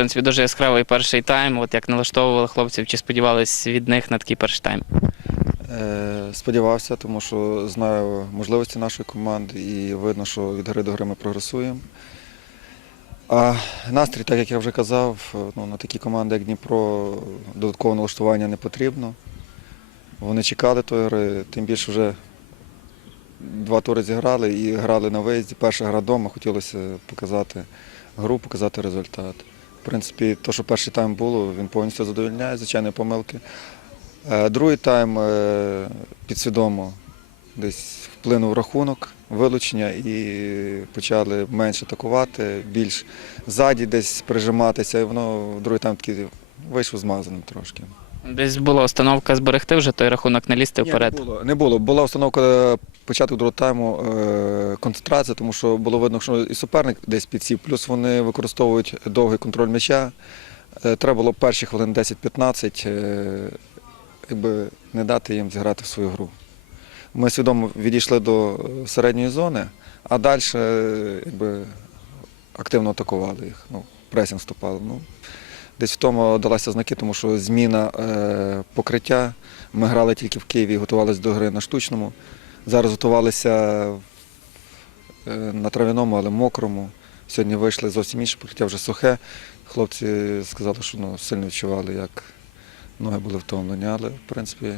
принципі, дуже яскравий перший тайм. От як налаштовували хлопців, чи сподівались від них на такий перший тайм? Е, Сподівався, тому що знаю можливості нашої команди і видно, що від гри до гри ми прогресуємо. А настрій, так як я вже казав, ну, на такі команди, як Дніпро, додаткового налаштування не потрібно. Вони чекали тої гри, тим більше вже два тури зіграли і грали на виїзді. Перша гра вдома, хотілося показати гру, показати результат. В принципі, те, що перший тайм було, він повністю задовольняє, звичайно, помилки. Е, Другий тайм е, підсвідомо десь вплинув рахунок, вилучення і почали менше атакувати, більш ззаді десь прижиматися. І воно другий тайм такий вийшов змазаним трошки. Десь була установка зберегти вже той рахунок не лізти Ні, вперед. Не було, не було. Була установка початку другого тайму е, концентрація, тому що було видно, що і суперник десь підсів, плюс вони використовують довгий контроль м'яча. Е, Треба було перші хвилин 10-15 е, якби не дати їм зіграти в свою гру. Ми свідомо відійшли до середньої зони, а далі якби, активно атакували їх. Ну, пресінг вступали. Ну, десь в тому далася знаки, тому що зміна е, покриття. Ми грали тільки в Києві і готувалися до гри на штучному. Зараз готувалися е, на трав'яному, але мокрому. Сьогодні вийшли зовсім інше покриття, вже сухе. Хлопці сказали, що ну, сильно відчували, як ноги були втомлені, але в принципі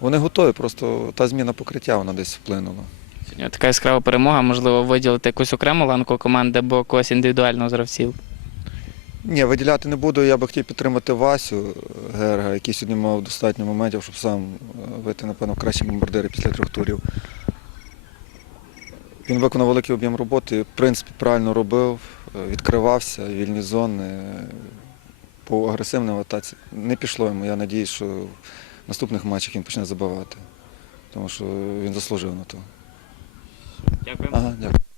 вони готові, просто та зміна покриття вона десь вплинула. Сьогодні Така яскрава перемога, можливо, виділити якусь окрему ланку команди або когось індивідуального з гравців. Ні, виділяти не буду. Я би хотів підтримати Васю Герга, який сьогодні мав достатньо моментів, щоб сам е, вийти, напевно, в кращі бомбардири після трьох турів. Він виконав великий об'єм роботи, в принципі, правильно робив, е, відкривався, вільні зони. По агресивній атаці не пішло йому. Я сподіваюся, що в наступних матчах він почне забивати, тому що він заслужив на то. Дякую. Ага, дякую.